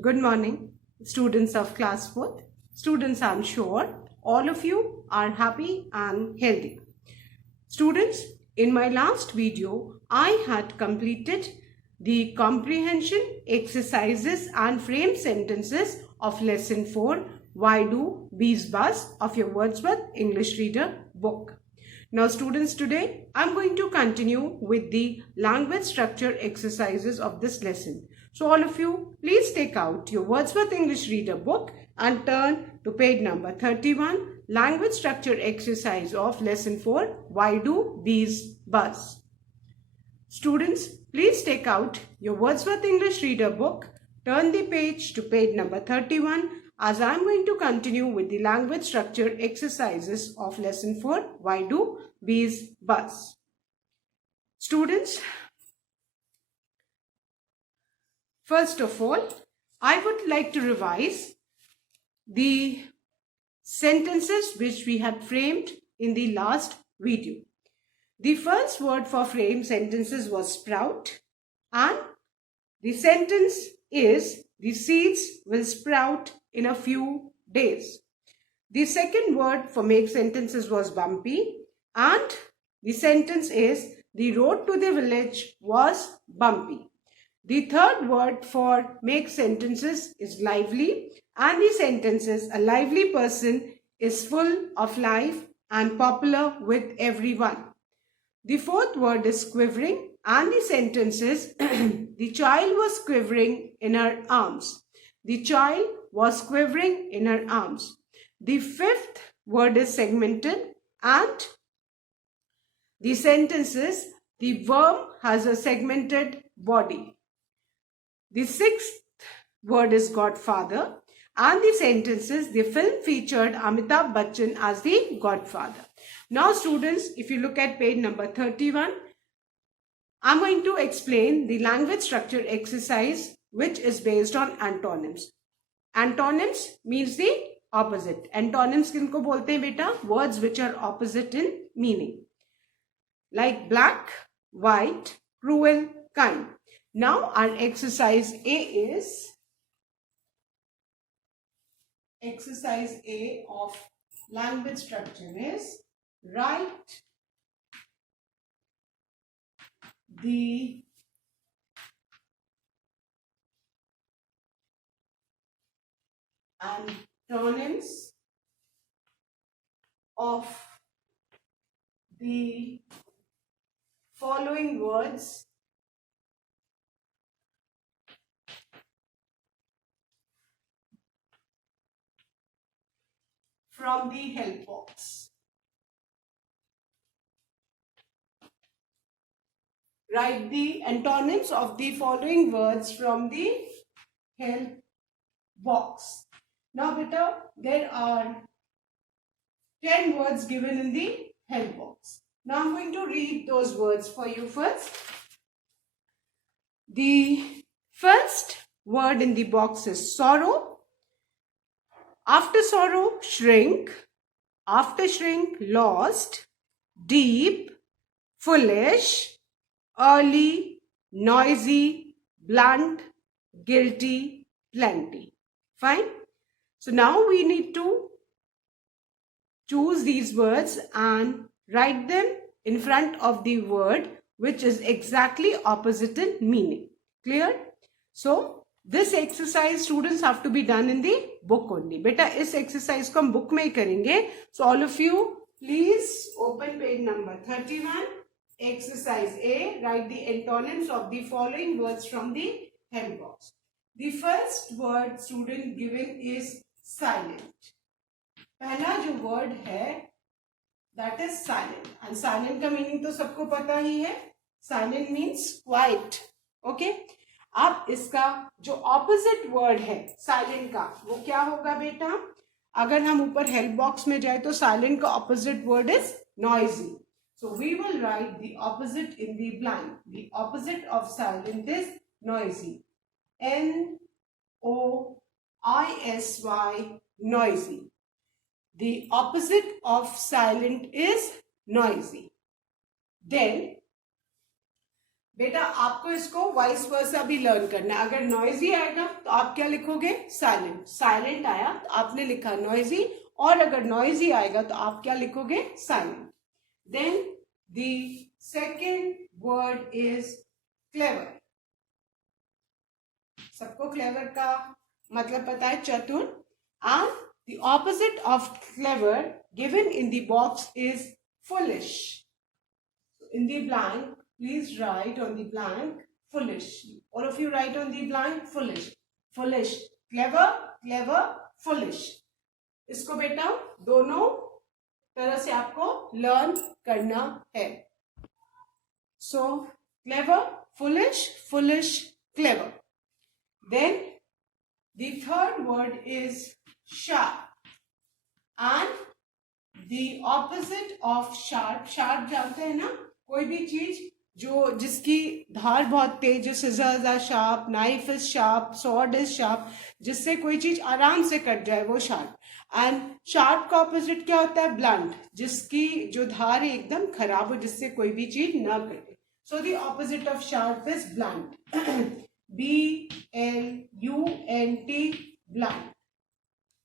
Good morning, students of class 4th. Students, I'm sure all of you are happy and healthy. Students, in my last video, I had completed the comprehension exercises and frame sentences of lesson 4, Why Do Bees Buzz of your Wordsworth English Reader book. Now students, today I'm going to continue with the language structure exercises of this lesson. So all of you, please take out your Wordsworth English Reader book and turn to page number 31, language structure exercise of lesson 4, Why Do Bees Buzz? Students, please take out your Wordsworth English Reader book, turn the page to page number 31, as I am going to continue with the language structure exercises of lesson 4, Why Do Bees Buzz? Students, first of all, I would like to revise the sentences which we had framed in the last video. The first word for frame sentences was sprout, and the sentence is the seeds will sprout in a few days. The second word for make sentences was bumpy, and the sentence is the road to the village was bumpy. The third word for make sentences is lively, and the sentence is a lively person is full of life and popular with everyone. The fourth word is quivering, and the sentence is the child was quivering in her arms. The child was quivering in her arms. The fifth word is segmented, and the sentence is the worm has a segmented body. The sixth word is godfather, and the sentence is the film featured Amitabh Bachchan as the godfather. Now students, if you look at page number 31, I'm going to explain the language structure exercise which is based on antonyms. Antonyms means the opposite. Antonyms किनको बोलते हैं बेटा? Words which are opposite in meaning. Like black, white, cruel, kind. Now our exercise A is exercise A of language structure is write the antonyms of the following words from the help box. Write the antonyms of the following words from the help box. Now beta, there are 10 words given in the help box. Now I'm going to read those words for you first. The first word in the box is sorrow. After sorrow, shrink. After shrink, lost. Deep, foolish, early, noisy, blunt, guilty, plenty. Fine. So now we need to choose these words and write them in front of the word which is exactly opposite in meaning. Clear? So this exercise students have to be done in the book only. Beta इस exercise को हम book में ही करेंगे. So all of you please open page number 31. Exercise A, write the antonyms of the following words from the help box. The first word student given is silent. पहला जो word है that is silent, and silent का meaning तो सबको पता ही है. Silent means quiet. Okay? अब इसका जो opposite word है silent का वो क्या होगा बेटा? अगर हम ऊपर help box में जाए तो silent का opposite word is noisy. So we will write the opposite in the blank. The opposite of silent is noisy. N-O-I-S-Y, noisy. The opposite of silent is noisy. Then बेटा आपको इसको वाइस वर्सा भी लर्न करना है। अगर नॉइजी आएगा तो आप क्या लिखोगे? साइलेंट। साइलेंट आया तो आपने लिखा नॉइजी, और अगर नॉइजी आएगा तो आप क्या लिखोगे? Silent. Then the second word is clever. सबको क्लेवर का मतलब पता है? चतुर। And the opposite of clever given in the box is foolish. In the blank, please write on the blank foolish. All of you write on the blank foolish. Foolish, clever, clever, foolish. इसको बेटा दोनों तरह से आपको लर्न करना है। So clever, foolish, foolish, clever. Then the third word is sharp. And the opposite of sharp, sharp जानते हैं ना? कोई भी चीज जिसकी धार बहुत तेज, जो scissors are sharp, knife is sharp, sword is sharp, जिससे कोई चीज आराम से कट जाए वो शार्प। एंड शार्प का ऑपोजिट क्या होता है? ब्लंट, जिसकी जो धार है एकदम खराब हो, जिससे कोई भी चीज ना कटे। So the opposite of sharp is blunt. BLUNT, blunt.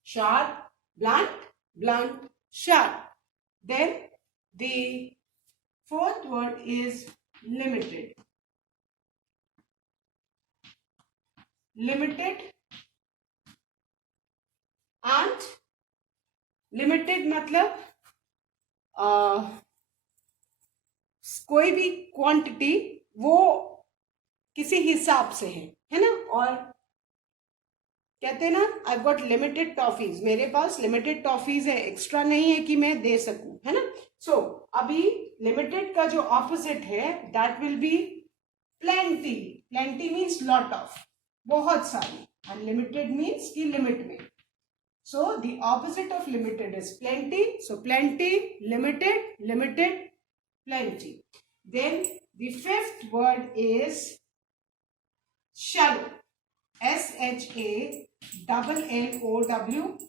Sharp, blunt, blunt, sharp. Then the fourth word is limited. Limited, and limited मतलब कोई भी क्वांटिटी वो किसी हिसाब से है ना? और कहते हैं ना, आई गॉट लिमिटेड टॉफीज, मेरे पास लिमिटेड टॉफीज है, एक्स्ट्रा नहीं है कि मैं दे सकूं, है ना? सो अभी लिमिटेड का जो ऑपोजिट है that will be plenty. Plenty means lot of, बहुत सारी, and limited means की लिमिट में. So the opposite of limited is plenty. So plenty, limited, limited, plenty. Then the fifth word is shallow. SHALLOW,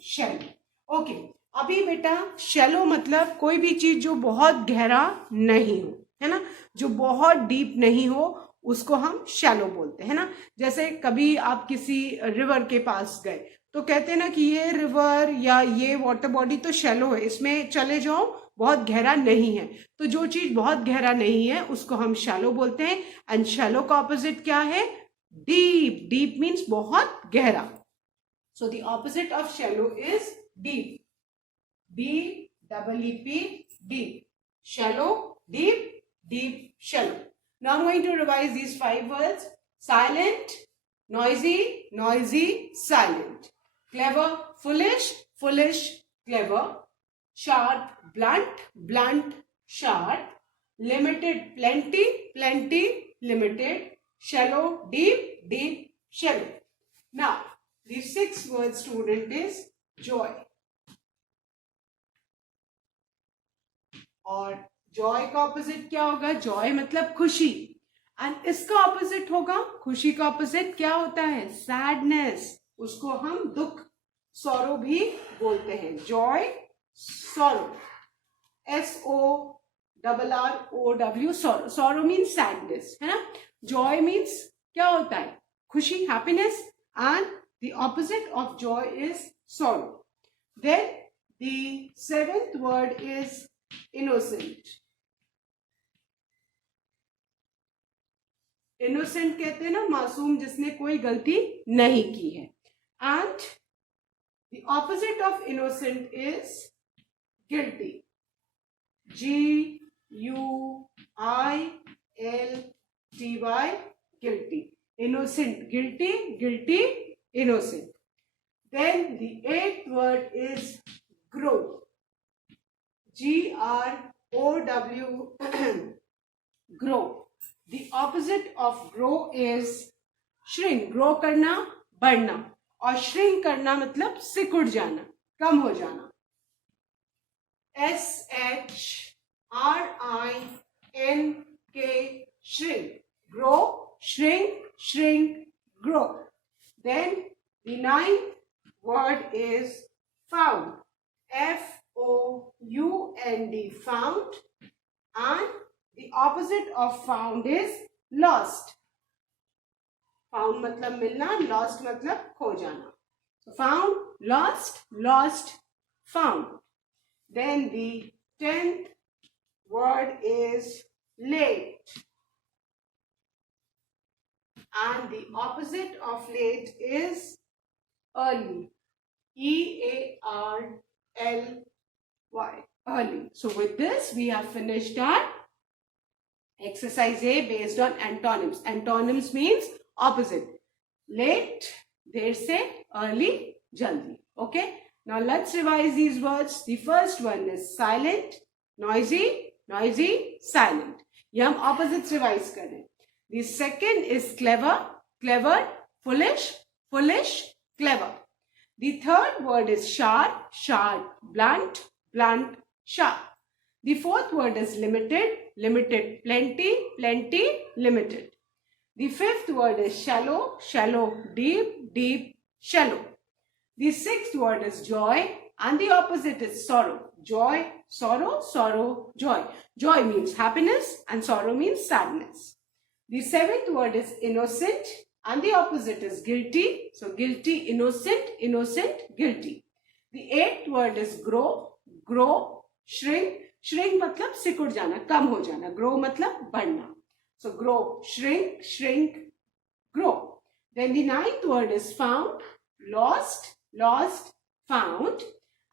shallow. Okay. अभी बेटा shallow मतलब कोई भी चीज जो बहुत गहरा नहीं हो, है ना, जो बहुत डीप नहीं हो, उसको हम शैलो बोलते हैं ना. जैसे कभी आप किसी रिवर के पास गए तो कहते हैं ना कि ये रिवर या ये वाटर बॉडी तो शैलो है, इसमें चले जाओ, बहुत गहरा नहीं है. तो जो चीज बहुत गहरा नहीं है उसको हम शैलो बोलते हैं. एंड शैलो का ऑपोजिट क्या है? डीप. डीप मीन्स बहुत गहरा. So the opposite of shallow is deep. DEEP, deep. Shallow, deep, deep, shallow. Now I'm going to revise these 5 words. Silent, noisy, noisy, silent. Clever, foolish, foolish, clever. Sharp, blunt, blunt, sharp. Limited, plenty, plenty, limited. Shallow, deep, deep, shallow. Now, the 6th word, student, is joy. और जॉय का opposite क्या होगा? जॉय मतलब खुशी. एंड इसका ऑपोजिट होगा, खुशी का ऑपोजिट क्या होता है? सैडनेस. उसको हम दुख, सॉरो भी बोलते हैं. Joy, sorrow. SORROW, sorrow. Sorrow means sadness, है ना. जॉय मीन्स क्या होता है? खुशी, happiness. And the opposite of joy is sorrow. Then the 7th word is innocent. Innocent कहते हैं ना मासूम, जिसने कोई गलती नहीं की है. And the opposite of innocent is guilty. GUILTY, guilty. Innocent, guilty, guilty, innocent. Then the 8th word is grow. GROW, grow. The opposite of grow is shrink. Grow करना, बढ़ना. और shrink करना मतलब सिकुड़ जाना, कम हो जाना. SHRINK, shrink. Grow, shrink, shrink, grow. Then the 9th word is found. FOUND, found. And the opposite of found is lost. Found मतलब मिलना, lost मतलब खो जाना. So found, lost, lost, found. Then the 10th word is late. And the opposite of late is early. E-A-R-L-Y. Early. So with this, we have finished our exercise A based on antonyms. Antonyms means opposite. Late, देर से, early, jaldi. Okay. Now let's revise these words. The first one is silent, noisy, noisy, silent. ये हम opposites revise कर रहे हैं. The second is clever, clever, foolish, foolish, clever. The third word is sharp, sharp, blunt, blunt, sharp. The fourth word is limited, limited, plenty, plenty, limited. The fifth word is shallow, shallow, deep, deep, shallow. The sixth word is joy and the opposite is sorrow. Joy, sorrow, sorrow, joy. Joy means happiness and sorrow means sadness. The seventh word is innocent and the opposite is guilty. So guilty, innocent, innocent, guilty. The eighth word is grow, grow, shrink. Shrink मतलब सिकुड़ जाना, कम हो जाना. Grow मतलब बढ़ना. So grow, shrink, shrink, grow. Then the ninth word is found, lost, lost, found.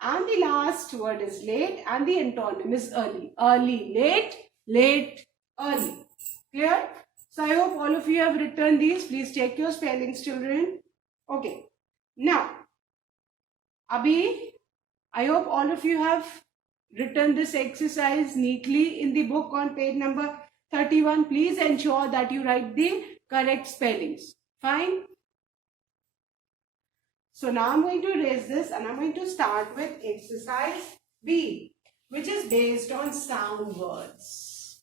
And the last word is late and the antonym is early. Early, late, late, early. Clear? So I hope all of you have written these. Please check your spellings, children. Okay. Now, Abhi, I hope all of you have written this exercise neatly in the book on page number 31. Please ensure that you write the correct spellings. Fine. So now I'm going to erase this and I'm going to start with exercise B, which is based on sound words.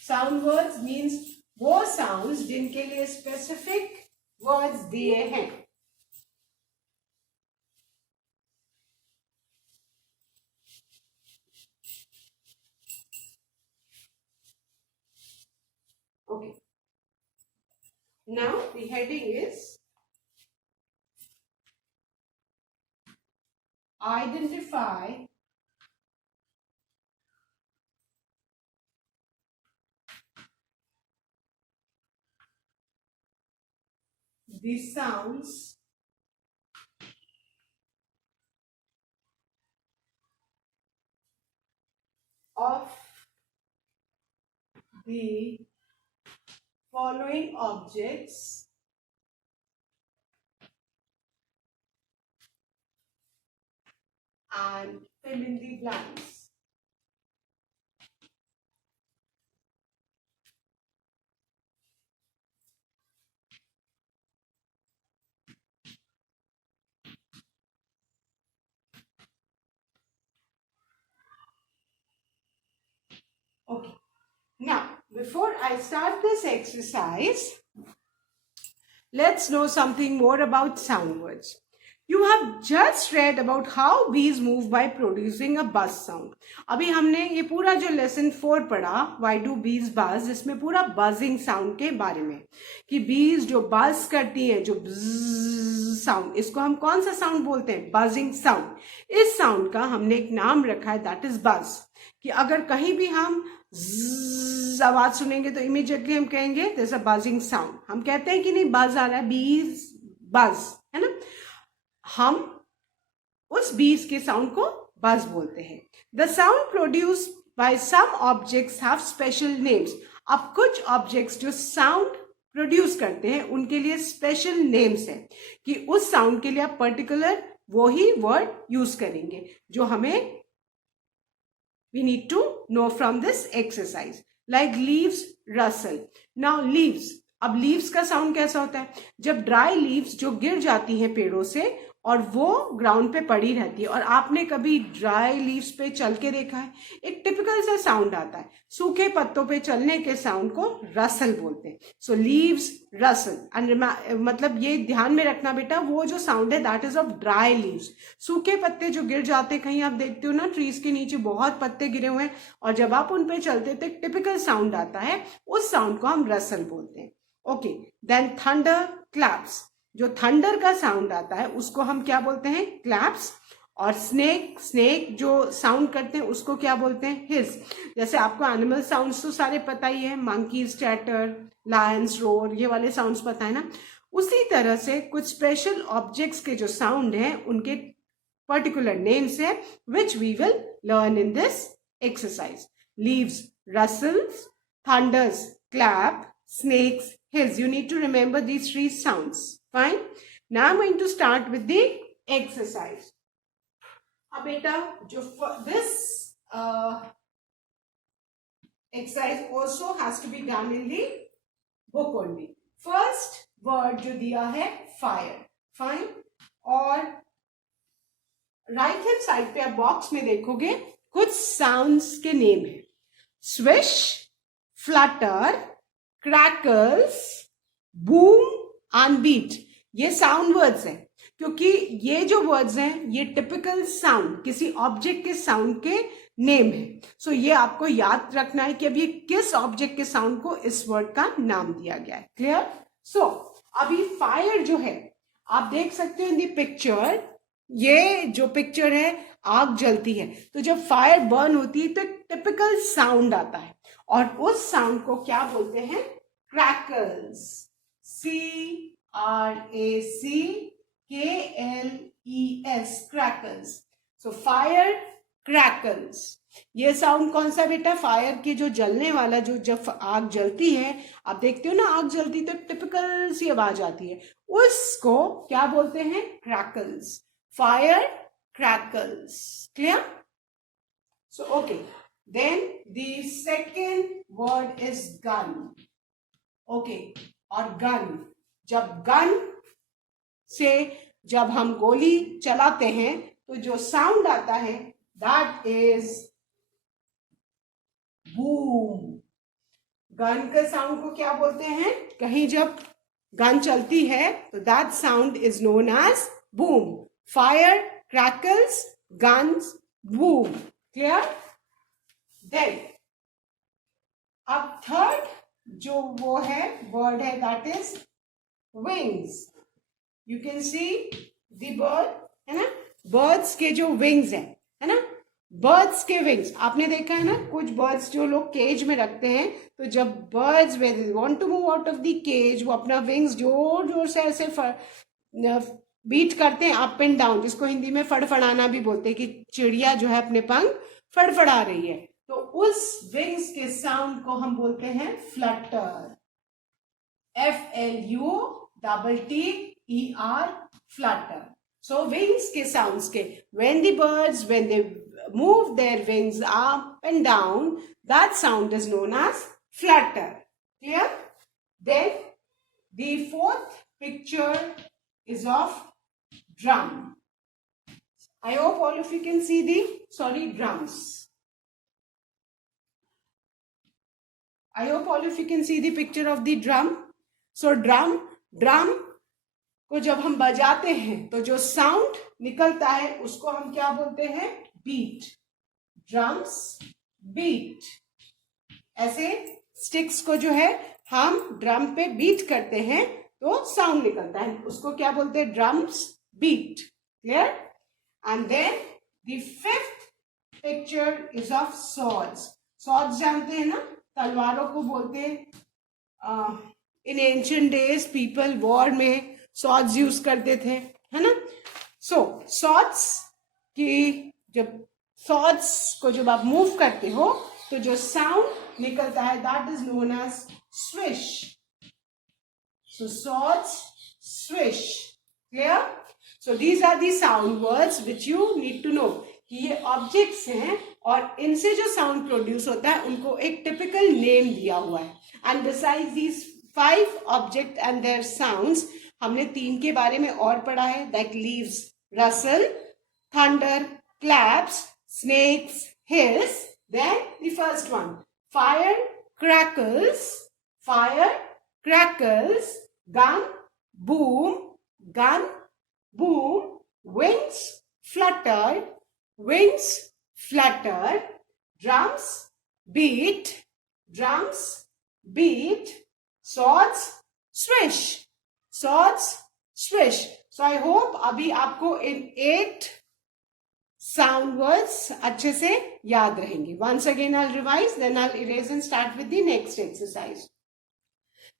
Sound words means वो sounds जिनके लिए specific words दिए हैं. Okay. Now the heading is identify the sounds of the following objects and fill in the blanks. Okay. Now, before I start this exercise, let's know something more about sound words. You have just read about how bees move by producing a buzz sound. अभी हमने ये पूरा जो lesson 4 पढ़ा, why do bees buzz, इसमें पूरा buzzing sound के बारे में कि bees जो buzz करती हैं, जो buzz sound, इसको हम कौन सा sound बोलते हैं? Buzzing sound. इस sound का हमने एक नाम रखा है, that is buzz. कि अगर कहीं भी हम आवाज सुनेंगे तो इमीडिएटली हम कहेंगे there's a buzzing sound. हम कहते हैं कि नहीं buzz आ रहा है, bees buzz, है ना? हम उस बीज के साउंड को बज बोलते हैं. The sound produce by some objects have special names. अब कुछ ऑब्जेक्ट्स जो साउंड प्रोड्यूस करते हैं उनके लिए स्पेशल नेम्स हैं कि उस साउंड के लिए आप पर्टिकुलर वो ही वर्ड यूज करेंगे जो हमें we need to know from this exercise. Like leaves, rustle. Now leaves, अब लीव्स का साउंड कैसा होता है? जब ड्राई लीव्स जो गिर जाती हैं पेड़ों से और वो ग्राउंड पे पड़ी रहती है। और आपने कभी ड्राई लीव्स पे चल के देखा है, एक टिपिकल सा साउंड आता है। सूखे पत्तों पे चलने के साउंड को रसल बोलते हैं। सो लीव्स रसल, एंड मतलब ये ध्यान में रखना बेटा, वो जो साउंड है that is of dry leaves. सूखे पत्ते जो गिर जाते, कहीं आप देखते हो ना ट्रीज के नीचे बहुत पत्ते गिरे हुए हैं, और जब आप उन पे चलते तो एक टिपिकल साउंड आता है, उस साउंड को हम रसल बोलते हैं। ओके, देन थंडर क्लैप्स, जो थंडर का साउंड आता है उसको हम क्या बोलते हैं, क्लैप्स। और स्नेक जो साउंड करते हैं उसको क्या बोलते हैं, हिस। जैसे आपको एनिमल साउंड्स तो सारे पता ही है, मंकीज चैटर, लायंस रोर, ये वाले साउंड्स पता है ना। उसी तरह से कुछ स्पेशल ऑब्जेक्ट्स के जो साउंड हैं उनके पर्टिकुलर नेम्स है, which we will learn in this exercise. Leaves rustles, thunders clap, snakes hiss. You need to remember these three sounds. Fine. Now I'm going to start with the exercise. अब बेटा जो this exercise also has to be done in the book only. First word जो दिया है fire. Fine. और right hand side पे आप बॉक्स में देखोगे कुछ साउंड्स के नेम है, swish, flutter, crackles, boom and beat. ये साउंड वर्ड्स हैं, क्योंकि ये जो वर्ड्स हैं ये टिपिकल साउंड, किसी ऑब्जेक्ट के साउंड के नेम है। सो ये आपको याद रखना है कि अब ये किस ऑब्जेक्ट के साउंड को इस वर्ड का नाम दिया गया है। क्लियर? सो अभी फायर जो है आप देख सकते हो इन दी पिक्चर, ये जो पिक्चर है आग जलती है, तो जब फायर बर्न होती है तो एक टिपिकल साउंड आता है, और उस साउंड को क्या बोलते हैं, crackles. CRACKLES, crackles. So fire crackles, ये साउंड कौन सा बेटा, फायर के जो जलने वाला, जो जब आग जलती है आप देखते हो ना आग जलती तो टिपिकल सी आवाज आती है, उसको क्या बोलते हैं, crackles. Fire crackles. Clear? So, okay. Then the second word is gun. Okay. और gun, जब गन से जब हम गोली चलाते हैं तो जो साउंड आता है that is boom. गन के साउंड को क्या बोलते हैं, कहीं जब गन चलती है तो that sound is known as boom. Fire, crackles, guns, boom. Clear? Then, अब थर्ड जो वो है word है that is wings. You can see the bird, है ना, birds के जो wings है ना, birds के wings आपने देखा है ना, कुछ birds जो लोग केज में रखते हैं, तो जब birds when they want to move out of the cage वो अपना wings जोर जोर से ऐसे बीट करते हैं अप एंड डाउन, जिसको हिंदी में फड़फड़ाना भी बोलते हैं, कि चिड़िया जो है अपने पंख फड़फड़ा रही है, तो उस विंग्स के साउंड को हम बोलते हैं flutter. FLUTTER, flutter. So wings के साउंड्स के, when the birds when they move their wings up and down, that sound is known as flutter. Clear? Then the fourth picture is of drum. I hope all of you can see the drums. I hope all of you can see the picture of the drum. So drum को जब हम बजाते हैं तो जो sound निकलता है उसको हम क्या बोलते हैं, बीट। ड्रम्स बीट, ऐसे स्टिक्स को जो है हम ड्रम पे बीट करते हैं तो साउंड निकलता है, उसको क्या बोलते हैं, drums beat. Clear? And then the fifth picture is of swords. Swords जानते हैं ना, तलवारों को बोलते हैं। In ancient days people war में सॉर्ड्स यूज करते थे, है ना। सो सॉर्ड्स की जब आप मूव करते हो तो जो साउंड निकलता है that is known as swish. So swords, swish. Clear? So these are the sound words which you need to know. कि ये ऑब्जेक्ट्स हैं और इनसे जो साउंड प्रोड्यूस होता है उनको एक टिपिकल नेम दिया हुआ है। And besides these 5 object and their sounds, हमने 3 के बारे में और पढ़ा है, that leaves rustle, thunder, claps, snakes, hiss. Then the first one, fire, crackles, gun, boom, wings, flutter, drums, beat, swords, swish. So I hope अभी आपको in 8 sound words अच्छे से याद रहेंगे. Once again I'll revise, then I'll erase and start with the next exercise.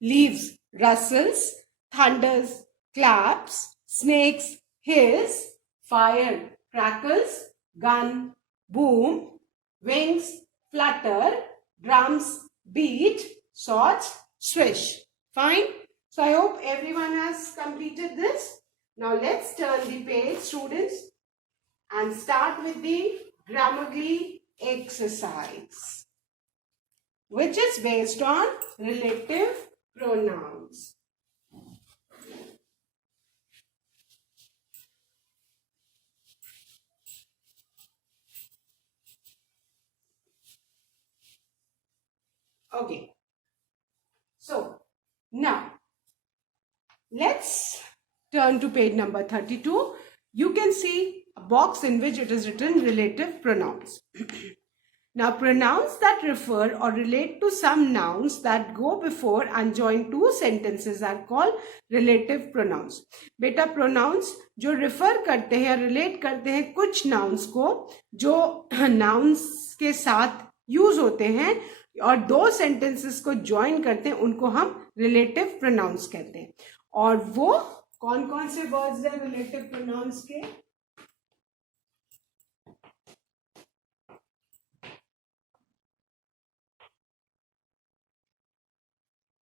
Leaves, rustles, thunders, claps, snakes, hiss, fire, crackles, gun, boom, wings, flutter, drums, beat, swords, swish. Fine. So I hope everyone has completed this. Now let's turn the page, students, and start with the Grammarly exercise, which is based on relative pronouns. Okay. So now let's turn to page number 32. You can see a box in which it is written relative pronouns. Now, pronouns that refer or relate to some nouns that go before and join two sentences are called relative pronouns. बेटा pronouns जो refer करते हैं, relate करते हैं कुछ nouns को जो nouns के साथ use होते हैं और दो sentences को join करते हैं, उनको हम relative pronouns कहते हैं. और वो कौन कौन से words हैं relative pronouns के?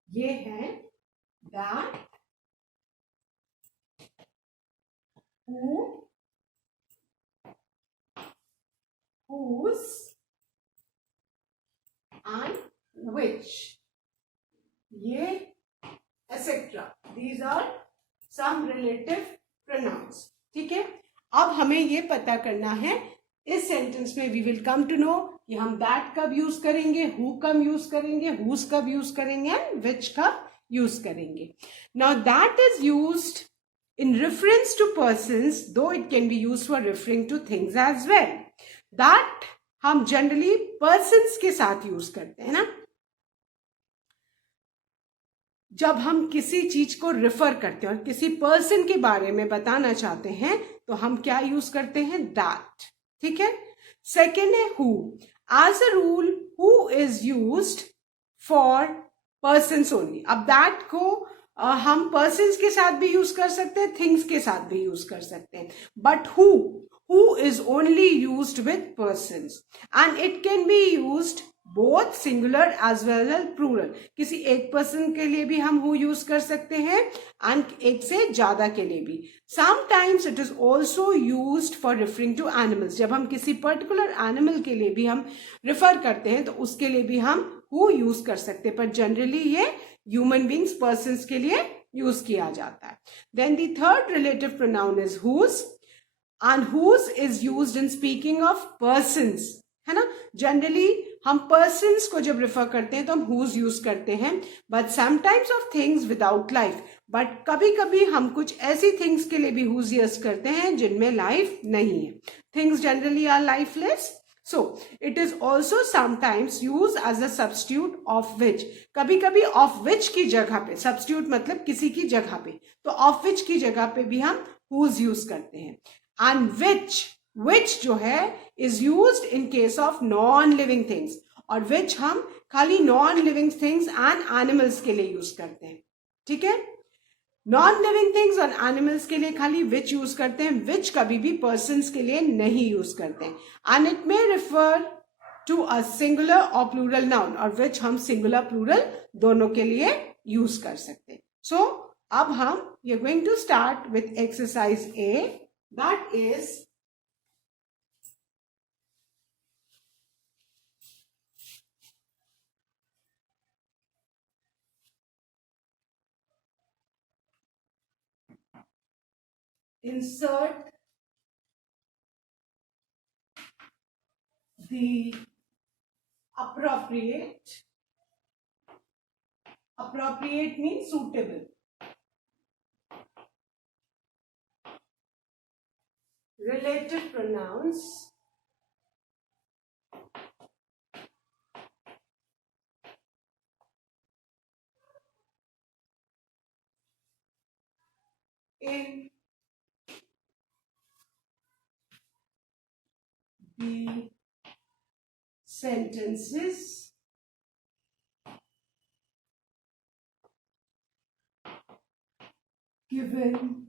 ये है that, who, whose and which. ये etc. These are some relative pronouns. ठीक है. अब हमें ये पता करना है इस सेंटेंस में we will come to know कि हम that कब यूज करेंगे, who कब यूज करेंगे, whose कब यूज करेंगे and which कब यूज करेंगे. Now that is used in reference to persons, though it can be used for referring to things as well. That हम generally persons के साथ यूज करते हैं ना. जब हम किसी चीज को रिफर करते हैं और किसी पर्सन के बारे में बताना चाहते हैं तो हम क्या यूज करते हैं, दैट. ठीक है. सेकेंड है who. As a rule who is used for persons only. अब दैट को हम पर्सन्स के साथ भी यूज कर सकते हैं, थिंग्स के साथ भी यूज कर सकते हैं. But who is only used with persons and it can be used both singular as well as plural. किसी एक पर्सन के लिए भी हम हु यूज कर सकते हैं एंड एक से ज्यादा के लिए भी. Sometimes it is also used for referring to animals. जब हम किसी पर्टिकुलर एनिमल के लिए भी हम रिफर करते हैं तो उसके लिए भी हम हु यूज कर सकते हैं, पर जनरली ये ह्यूमन बींग्स, पर्सन के लिए यूज किया जाता है. Then the third relative pronoun is whose, and whose is used in speaking of persons, है ना. जनरली हम पर्सन्स को जब रिफर करते हैं तो हम हुज यूज करते हैं, but sometimes of things without life. But कभी कभी हम कुछ ऐसी थिंग्स के लिए भी हुज यूज करते हैं जिनमें लाइफ नहीं है. Things generally are lifeless. So it is also sometimes used as a substitute of which. कभी कभी of which की जगह पे, substitute मतलब किसी की जगह पे, तो of which की जगह पे भी हम whose यूज करते हैं. And which जो है is used in case of non-living things, और which हम खाली non-living things and animals के लिए यूज करते हैं. ठीक है. नॉन लिविंग थिंग्स और एनिमल्स के लिए खाली विच यूज करते हैं, विच कभी भी पर्सन्स के लिए नहीं यूज करते हैं. And it may refer to a singular और प्लूरल नाउन, और विच हम सिंगुलर प्लूरल दोनों के लिए यूज कर सकते हैं. सो अब हम we are going to start with exercise A, that is insert the appropriate means suitable, relative pronouns in the sentences given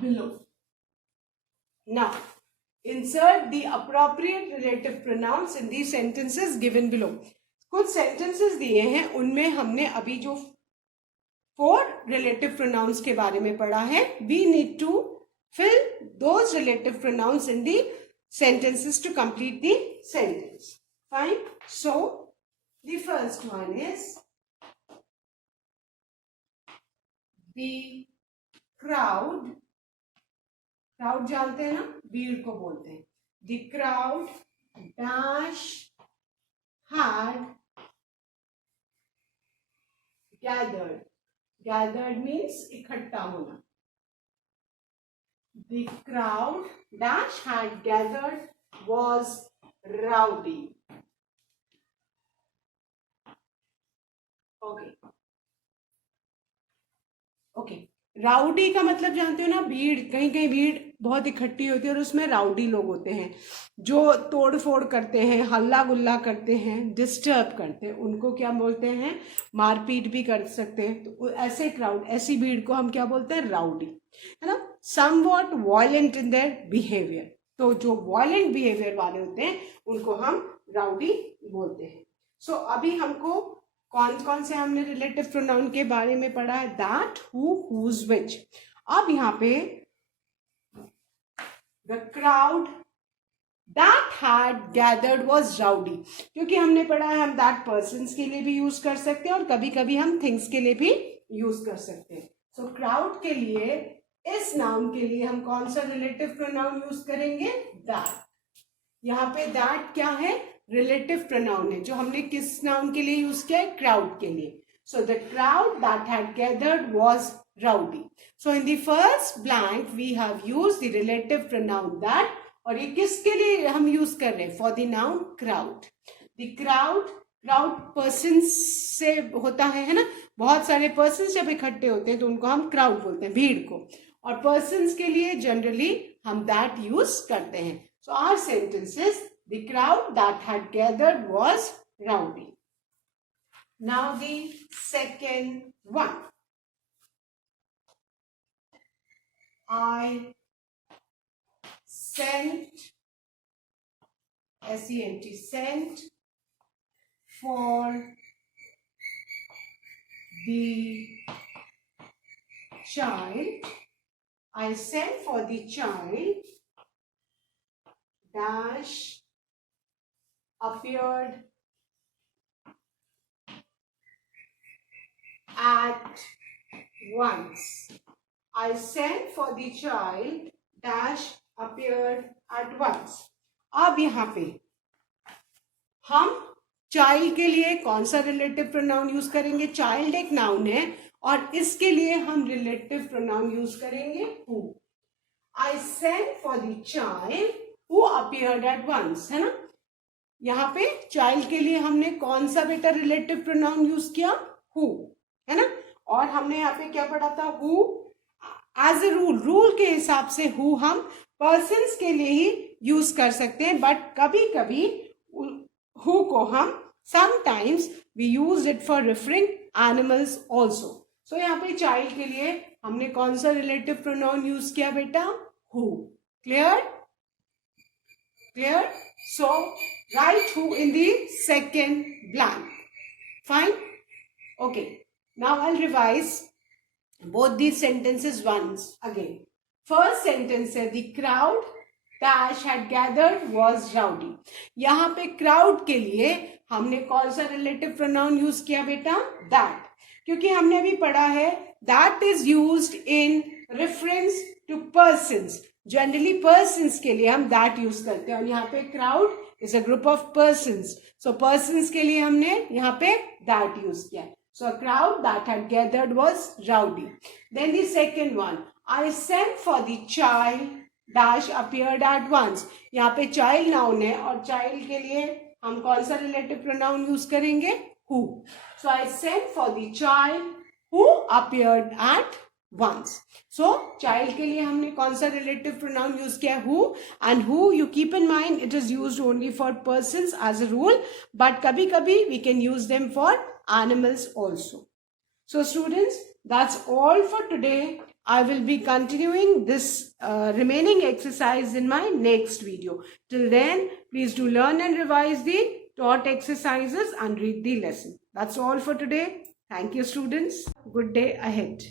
below. Now, insert the appropriate relative pronouns in the sentences given below. कुछ sentences दिए हैं, उनमें हमने अभी जो 4 relative pronouns के बारे में पढ़ा है, we need to fill those relative pronouns in the sentences to complete the sentence. Fine. So, the first one is the crowd. Crowd जानते हैं ना, भीड़ को बोलते हैं. The crowd dash had gathered. Gathered means इकट्ठा होना. The crowd dash had gathered was rowdy. Okay. Rowdy का मतलब जानते हो ना, भीड़. कहीं कहीं भीड़ बहुत इकट्ठी होती है और उसमें राउडी लोग होते हैं जो तोड़ फोड़ करते हैं, हल्ला गुल्ला करते हैं, डिस्टर्ब करते हैं. उनको क्या बोलते हैं? मारपीट भी कर सकते हैं. तो ऐसे क्राउड, ऐसी भीड़ को हम क्या बोलते हैं? राउडी, है ना. Somewhat violent in their behaviour. तो जो वॉयलेंट बिहेवियर वाले होते हैं उनको हम राउडी बोलते हैं. सो अभी हमको कौन कौन से हमने रिलेटिव प्रोनाउन के बारे में पढ़ा है? दैट, हु, हुज, विच. अब यहाँ पे the crowd that had gathered was rowdy, क्योंकि हमने पढ़ा है हम दैट पर्सन्स के लिए भी यूज कर सकते हैं और कभी कभी हम थिंग्स के लिए भी यूज कर सकते हैं. सो क्राउड के लिए, इस नाउन के लिए हम कौन सा रिलेटिव प्रोनाउन यूज करेंगे? दैट. यहाँ पे दैट क्या है? रिलेटिव प्रोनाउन है जो हमने किस नाउन के लिए यूज किया है? क्राउड के लिए. So the crowd that had gathered was rowdy. So in the first blank we have used the relative pronoun that, और ये किसके लिए हम यूज कर रहे हैं? For the noun crowd. The crowd persons से होता है ना. बहुत सारे persons जब इकट्ठे होते हैं तो उनको हम crowd बोलते हैं, भीड़ को. और persons के लिए जनरली हम that यूज करते हैं. So our sentences, the crowd that had gathered was rowdy. Now the second one. I sent, S-E-N-T, sent for the child. I sent for the child dash appeared at once. I sent for the child dash appeared at once. अब यहाँ पे हम चाइल्ड के लिए कौन सा relative pronoun use करेंगे? चाइल्ड एक नाउन है और इसके लिए हम रिलेटिव प्रोनाउन यूज करेंगे who. I sent for the child who appeared at once, है ना. यहाँ पे चाइल्ड के लिए हमने कौन सा बेटा रिलेटिव प्रोनाउन यूज किया? who, है ना. और हमने यहाँ पे क्या पढ़ा था? who. एज ए रूल के हिसाब से हु हम पर्सन्स के लिए ही यूज कर सकते हैं, बट कभी कभी हु को हम sometimes we use it for referring animals also. So यहाँ पे चाइल्ड के लिए हमने कौन सा रिलेटिव प्रोनाउन यूज किया बेटा? Who. Clear? So right who in the second blank. Fine. Okay, now I will revise both these sentences once again. First sentence है the crowd dash had gathered was rowdy. यहाँ पे crowd के लिए हमने कौन सा relative pronoun यूज किया बेटा? that. क्योंकि हमने अभी पढ़ा है that is used in reference to persons. Generally persons के लिए हम दैट यूज करते हैं, और यहाँ पे crowd is a group of persons, सो पर्सन्स के लिए हमने यहाँ पे दैट यूज किया है. So a crowd that had gathered was rowdy. Then the second one, I sent for the child dash appeared at once. यहाँ पे child noun है और child के लिए हम कौन सा relative pronoun यूज करेंगे? Who. So I sent for the child who appeared at once. So child के लिए हमने कौन सा relative pronoun यूज किया? Who. And who, you keep in mind, it is used only for persons as a rule, but कभी कभी we can use them for animals also. So students, that's all for today. I will be continuing this remaining exercise in my next video. Till then, please do learn and revise the taught exercises and read the lesson. That's all for today. Thank you, students. Good day ahead.